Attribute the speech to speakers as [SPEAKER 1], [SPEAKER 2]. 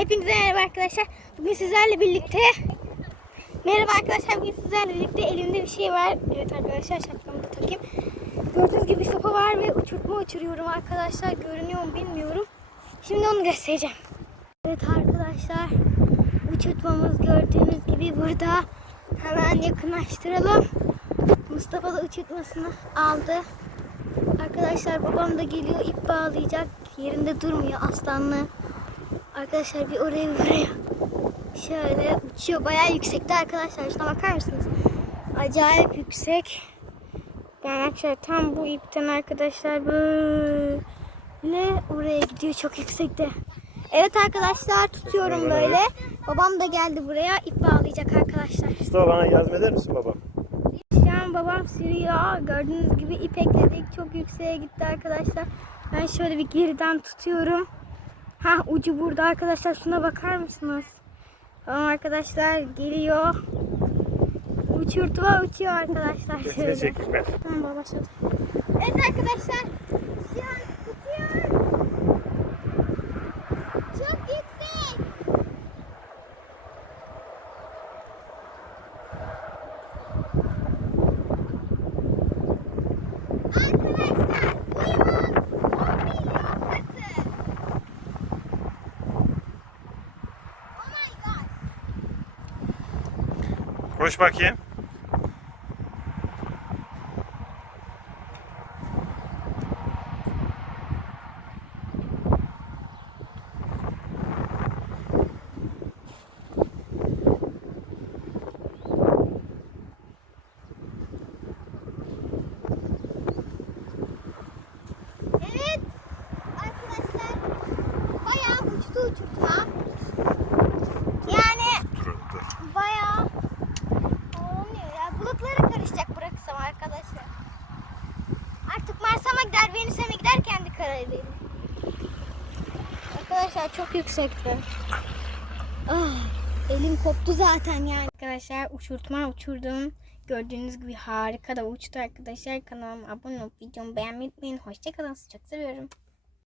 [SPEAKER 1] Hepinize merhaba arkadaşlar. Bugün sizlerle birlikte Merhaba arkadaşlar. Bugün sizlerle birlikte elimde bir şey var. Evet arkadaşlar şapkamı da takayım. Gördüğünüz gibi sopa var ve uçurtma uçuruyorum arkadaşlar. Görünüyor mu bilmiyorum. Şimdi onu göstereceğim. Evet arkadaşlar. Uçurtmamız gördüğünüz gibi burada. Hemen yakınlaştıralım. Mustafa da uçurtmasını aldı. Arkadaşlar babam da geliyor ip bağlayacak. Yerinde durmuyor aslanlı. Arkadaşlar bir oraya bir buraya. Şöyle uçuyor. Bayağı yüksekte arkadaşlar. Şuna bakar mısınız? Acayip yüksek. Yani arkadaşlar tam bu ipten arkadaşlar böyle oraya gidiyor çok yüksekte. Evet arkadaşlar tutuyorum böyle. Babam da geldi buraya ip bağlayacak arkadaşlar.
[SPEAKER 2] Mustafa bana yardım eder misin baba?
[SPEAKER 1] Şu an babam sürüyor. Gördüğünüz gibi ip ekledik. Çok yükseğe gitti arkadaşlar. Ben şöyle bir geriden tutuyorum. Ha ucu burada arkadaşlar. Şuna bakar mısınız? Tamam arkadaşlar geliyor. Uçurtma uçuyor arkadaşlar. Şöyle. Tamam başladı. Evet arkadaşlar. Şu an
[SPEAKER 2] Koş bakayım.
[SPEAKER 1] Evet. Arkadaşlar bayağı uçtu uçurtma. Kararıyla. Arkadaşlar çok yüksekti. Ah, elim koptu zaten yani. Arkadaşlar uçurtma uçurdum. Gördüğünüz gibi harika da uçtu arkadaşlar. Kanalıma abone olup videomu beğenmeyi unutmayın. Hoşçakalın. Çok seviyorum.